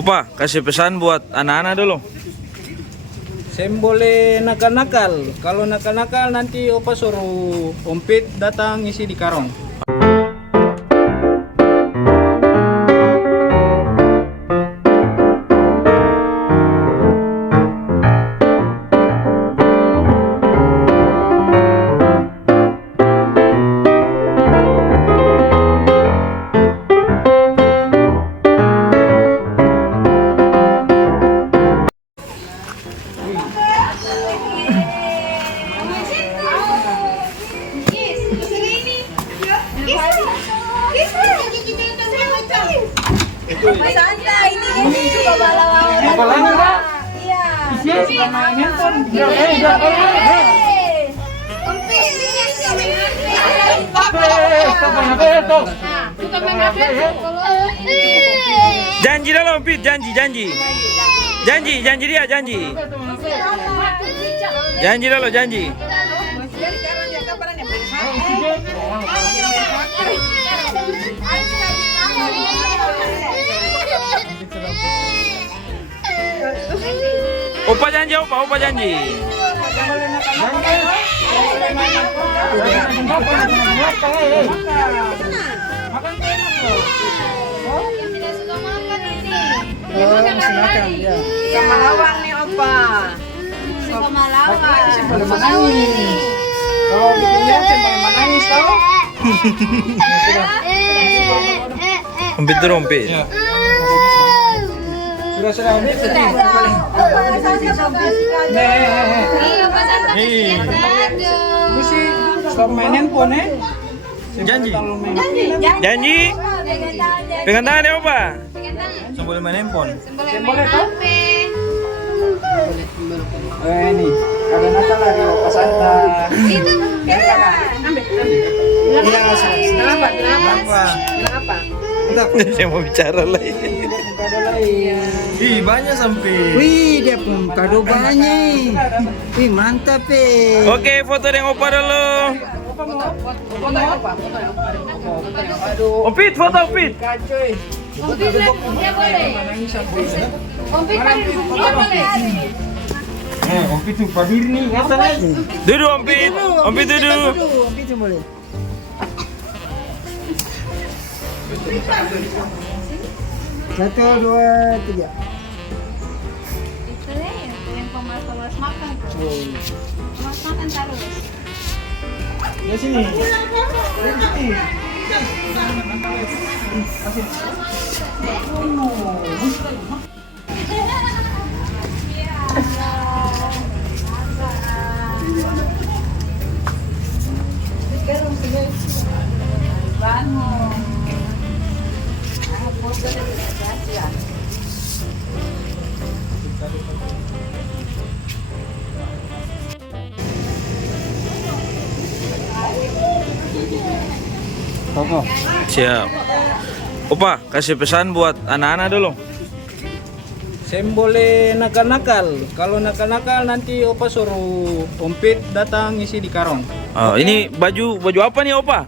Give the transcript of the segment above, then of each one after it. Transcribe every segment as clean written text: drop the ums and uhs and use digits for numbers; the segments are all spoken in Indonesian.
Opa, kasih pesan buat anak-anak dulu. Sem boleh nakal-nakal. Kalau nakal-nakal nanti opa suruh Ompit datang isi di karung. Santai ini juga balawang. Iya. Janji dulu, Pit, janji dia, janji. Janji dulu, janji. Opa janji, opa janji. Sama lawang nih opa. Sama lawang. Boleh menangis. Kalau bikinnya boleh menangis tau? Ompit dulu, Ompit. Sudah Ompit. Mesti stop main handphone ya. Janji. Janji. Pegang tangan ya, Opa. Sambil main handphone. Boleh tau? Ini ada Natal lagi pas Anta. Kenapa? Saya mau bicara lagi. Kado lain. Ih, banyak sampai. Wih, dia pun kado banyak. Wih, mantap Oke, foto dengan Opa dulu. Ompit, foto Ompit. Kacoy. Dia boleh. Ompit dia boleh. Ompit tuh padir nih, ngapa lagi? Duduk, Ompit. Ompit duduk. Itu boleh. Satu, dua, tiga. Itu deh yang pemas makan. Pemas makan terus. Ya sini. Siap. Opa, kasih pesan buat anak-anak dulu. Sem boleh nakal-nakal. Kalau nakal-nakal nanti opa suruh Ompit datang isi di karung. Oh, ini baju apa nih, Opa?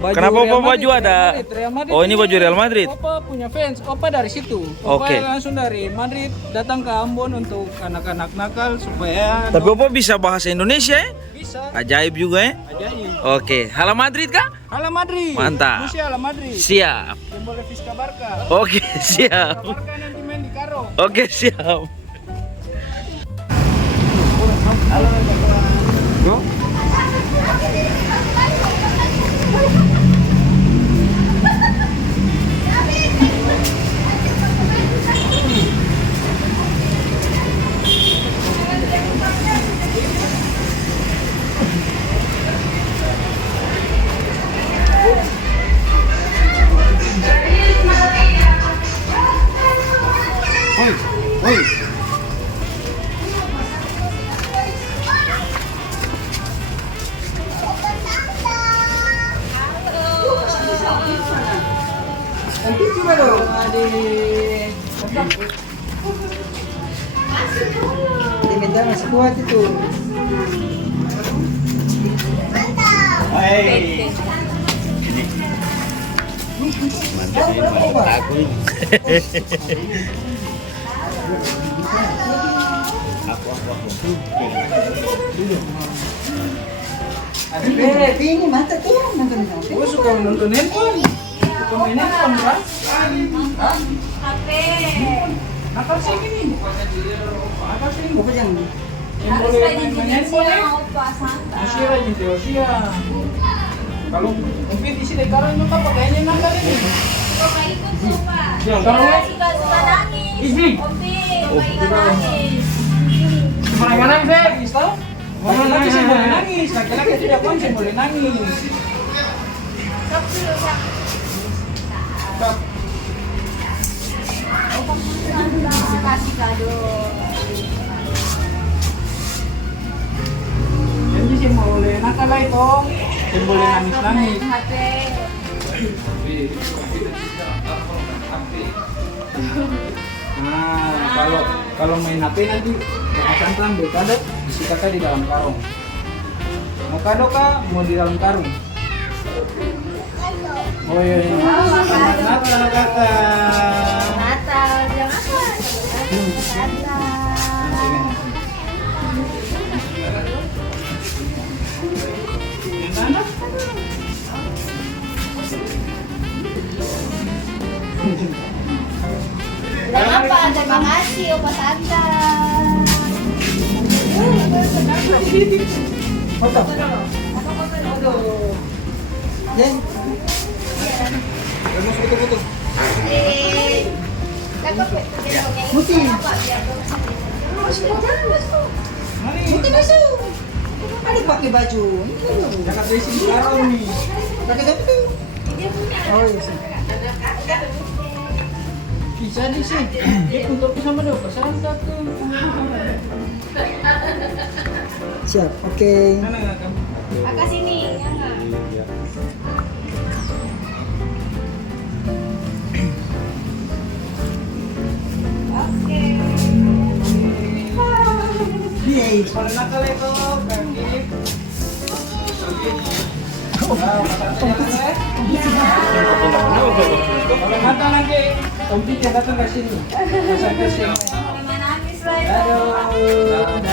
Baju Kenapa Real opa Madrid, baju ada? Real Madrid Oh, ini baju Real Madrid. Opa punya fans, opa dari situ. Opa Oke. langsung dari Madrid datang ke Ambon untuk anak-anak nakal supaya Tapi Opa bisa bahasa Indonesia ya? bisa. Ajaib juga ya? Ajaib. Oke, Hala Madrid kah? Hala Madrid. Mantap. Musia Hala Madrid. Siap. Yang boleh Vizca Barca. Oke, siap. Barca nanti main di Karo. Oke, siap. Nanti coba dong. Dia minta masih kuat itu. Hai. Ini mata tuh nonton HP. Gue suka nonton handphone. Suka main handphone kan? HP. Nakal sih gini. Nakal sih. Apa yang Yang Harus boleh rajin main jenis handphone ya. siang, Opa, santai. Masih rajin teosia. Kalau mungkin isi sekarang juga pakainya nakal ini. Opa ikut tuh, Pak. Yang taruh, Iya, Pak. suka nangis. Ih. Opi, Opa ikan nangis. Mana nangis tau? Laki-laki sih boleh nangis, laki-laki tidak konsen boleh nangis. Sok dulu, Pak. Sok. Opa kasih kado. Jadi sih boleh nakal lah itu. Yang boleh nangis-nangis. HP. Nah, kalau main HP nanti Kakak Santa ambil kado, isi kakak di dalam karung. Mau kado kak? Mau di dalam karung? Oh iya, iya. Selamat Natal kakak. Natal, jangan apa? Natal. Yang mana? Bilang apa? Terima kasih, Opa Santa. foto? Jen, Muti. Muti masuk. Ada pakai baju. Kakak dressing karung nih. Pakai baju tuh. Oh iya sih. Bisa di sih. Dia untuk sama dia Opa Santa tuh. Siap, oke. Mana nggak kamu? Kakak sini, ya nggak? Oke. Yeay. Kalau nakal itu, kaki. Nah, kalau mata nanti, Om Pita datang ke sini. Datang ke sini. Jangan nangis lah itu. Aduh,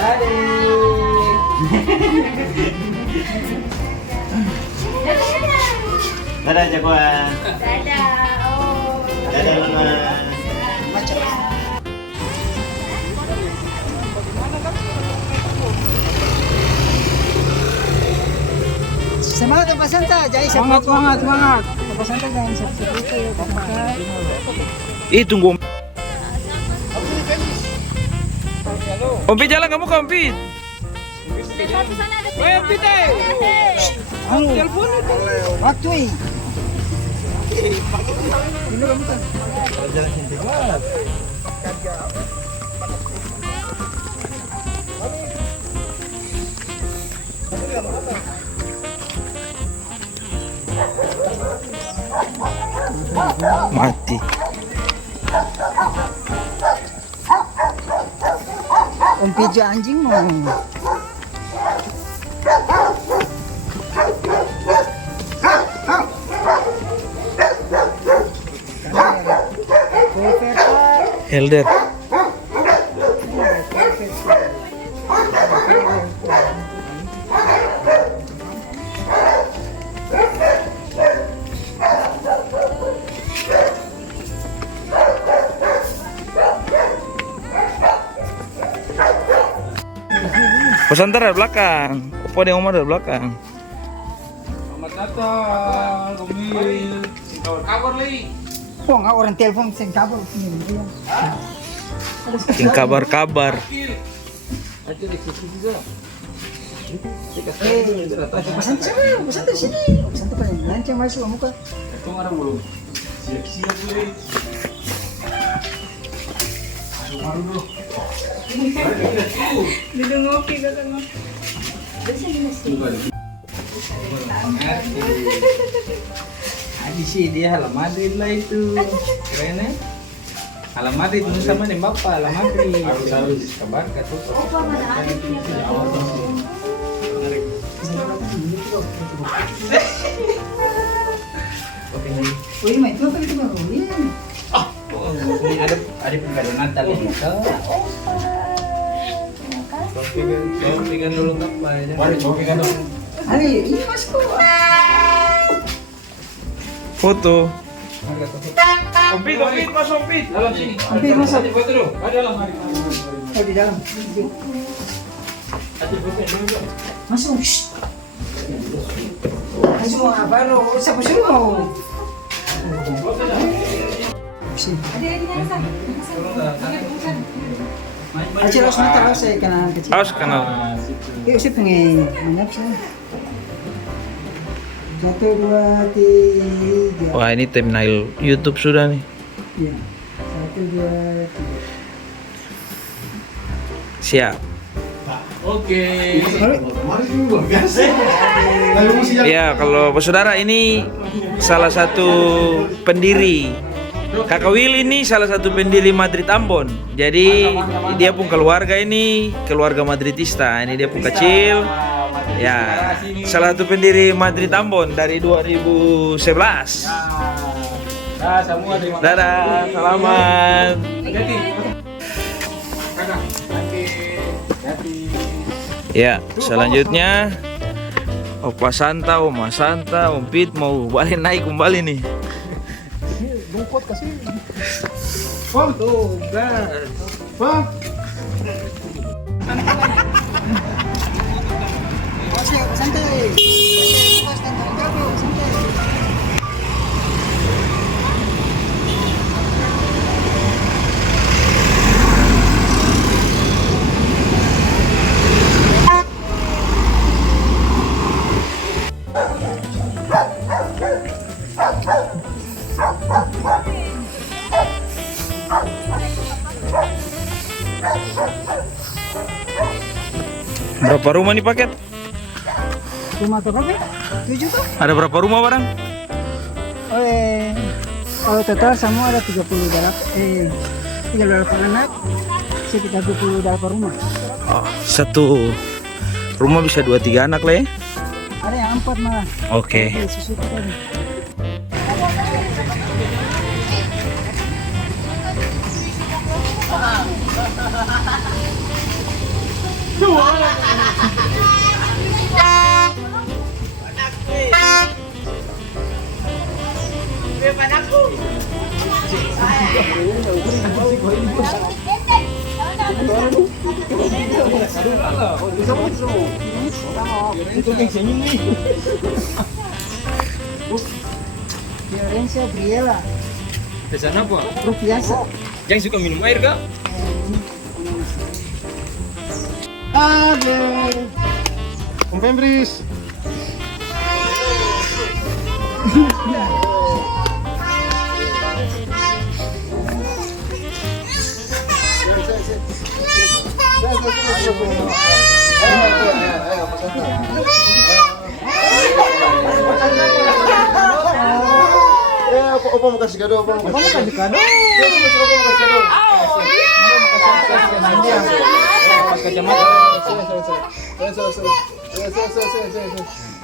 Dadah jagoan. Dadah. Oh. Dadah teman. Semangat Pak Santa, jadi Semangat, semangat, semangat. Pak Santa jangan seperti itu ya Pak Santa. Ih, tunggu. Om Pit jalan kamu ke Om Pit. Satu sana ada. Weh, Pita. Anu, Telepon itu. waktu ini. Mati. Om Pijo anjing mau. Helder. Pesan dari belakang. Opa dan Oma dari belakang. Selamat Natal, Gomil. Kabar lagi. Kok nggak orang telepon sen kabel sini. Yang kabar-kabar. Aja di situ juga. Pak Santa sini. Pak Santa paling lancang masuk muka. Itu orang belum. Siap-siap gue. Baru dulu. Duduk ngopi kakak ngopi. Adi sih dia halam Madrid lah itu. Keren ya? Halam Madrid itu sama nih bapak halam Madrid. Harus kabar tuh. Opa mana ada punya kado. Oke tinggi. Oh iya, itu apa itu bang? Oh iya. Ini ada pengkado Natal ini. Kopikan dulu apa aja. Kopikan dulu. Ali, ini masku. Foto. Ompit, mas Ompit. Dalam sini. Ompit, masuk. Foto dulu. Dalam hari. Oh di dalam. Masuk. Masuk apa lo? Siapa suruh? Ada lagi yang sana. Acil harus nanti harus saya kenal kecil. Awas kenal. Yuk saya pengen manyap saya. 1, 2, 3. Wah, ini thumbnail YouTube sudah nih. Iya. 1, 2, 3. Siap. Oke. Ya, kalau saudara ini salah satu pendiri. Kakak Will ini salah satu pendiri Madrid Ambon. Jadi dia pun keluarga ini keluarga Madridista. Ini dia pun kecil. Ya, salah satu pendiri Madrid Ambon dari 2011. Nah, semua terima kasih. Dadah, selamat. Ya, selanjutnya Opa Santa, Oma Santa, Om Pit mau balik naik kembali nih. Foto, Santai. Berapa rumah nih paket? Rumah berapa? 7 tuh? Ada berapa rumah barang? Kalau total semua ada 38 anak, sekitar 28 rumah. Oh, satu rumah bisa 2-3 anak lah ya? Ada yang 4 malah. Oke. Susu tadi. Fiorencia Briela, Pesan apa? grup biasa. Yang suka minum air kak? Ada. Om Fembris. Opa mau kasih kado, opa mau kasih kado.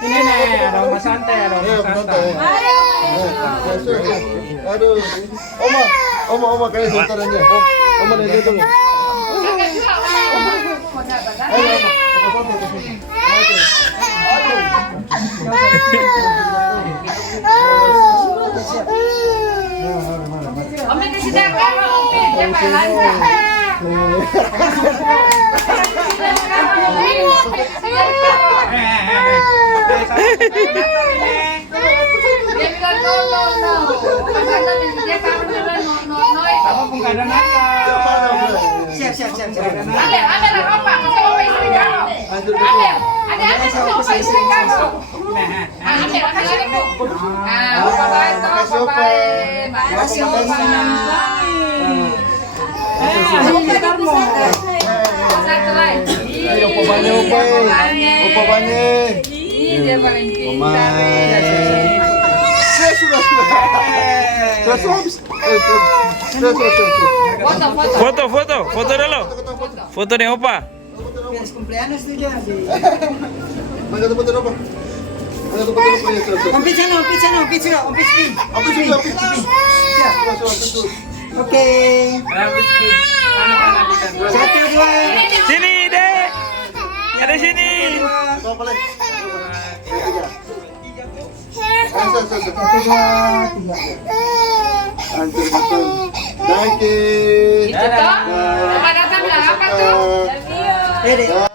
Ini nih, ada Oma Santai, ada Oma Santai. Aduh, oma kayak sebentar aja. Oma nih lihat dong. Ayo, Om kasih dagang, Om. Siapa lancar? Dia bilang no. Pasal dia kamu bilang no. Apa pengkado Natal? Siap. Ada apa? Sama istri kamu. Ada sama istri kamu. Makasih ibu. Bye. Makasih, Oma. Satu lagi. Ayo, opa banyak. Opa banyak. Dia paling pintar. Sudah habis. Foto dulu. Foto nih Opa. Feliz cumpleaños tuh jadi. Mana foto apa? Ano to pa tayo po yun? Umpit sana, umpit sana, umpit sila, umpit speed. Apa sih? Apa sih? Oke. Satu, dua. Sini, Dek. Ada sini. Apa lagi? Satu, dua, tiga. Hancur betul. Thank you. Itu toh. Apa datang bilang apa tuh? Dede.